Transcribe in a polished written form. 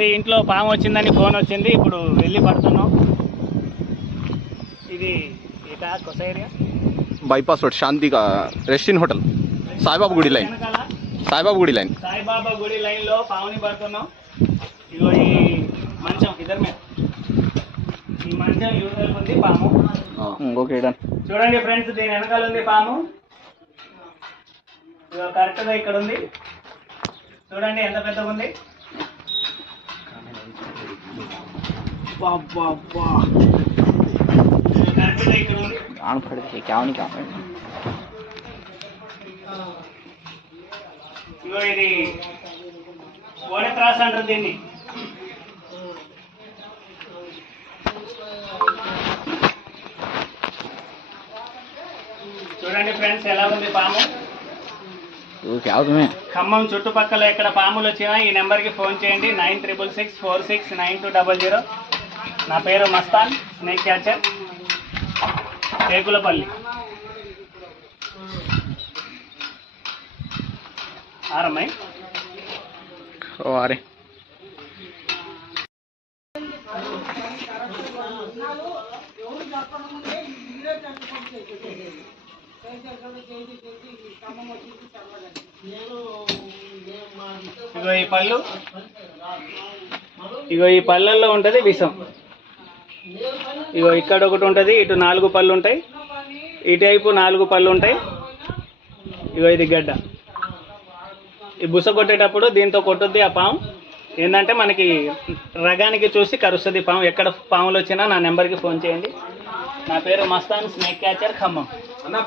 Friends, ఇంట్లో పాము వచ్చిందని ఫోన్ వచ్చింది. ఇప్పుడు వెళ్ళి పడుతున్నాం. ఇది ఇటా కొత్త ఏరియా బైపాస్ రోడ్ శాంతిగా రెస్టిన్ హోటల్ సాయిబాబా గుడి లైన్. సాయిబాబా గుడి లైన్లో పాముని పడుతున్నాం. ఇగో ఈ మంచం ఇద్దరు మీద, ఈ మంచం యూజర్ ఉంది పాము. ఓకే చూడండి ఫ్రెండ్స్, దీని వెనకాల ఉంది పాము. ఇగో కరెక్ట్గా ఇక్కడ ఉంది. చూడండి ఎంత పెద్దగా ఉంది. కరెక్ట్గా ఇక్కడ ఉంది. ఇగో ఇది ఓడెత్రాస్ అంటారు దీన్ని. చూడండి ఫ్రెండ్స్ ఎలా ఉంది పాము. ఖమ్మం చుట్టుపక్కల ఎక్కడ పాములు వచ్చినా ఈ నెంబర్కి ఫోన్ చేయండి. 9666469200. నా పేరు మస్తాన్, స్నేక్ క్యాచర్, టేకులపల్లి. ఆరమ్మాయి అరే ఇగో ఈ పళ్ళల్లో ఉంటుంది విషం. ఇగో ఇక్కడ ఒకటి ఉంటుంది, ఇటు 4 పళ్ళు ఉంటాయి, ఇటువైపు 4 పళ్ళు ఉంటాయి. ఇగో ఇది గడ్డ. ఈ బుస కొట్టేటప్పుడు దీంతో కొట్టుద్ది ఆ పాము. ఏంటంటే మనకి రగానికి చూసి కరుస్తుంది పాము. ఎక్కడ పాములు వచ్చినా నా నెంబర్కి ఫోన్ చేయండి. నా పేరు మస్తాన్, స్నేక్ క్యాచర్, ఖమ్మం.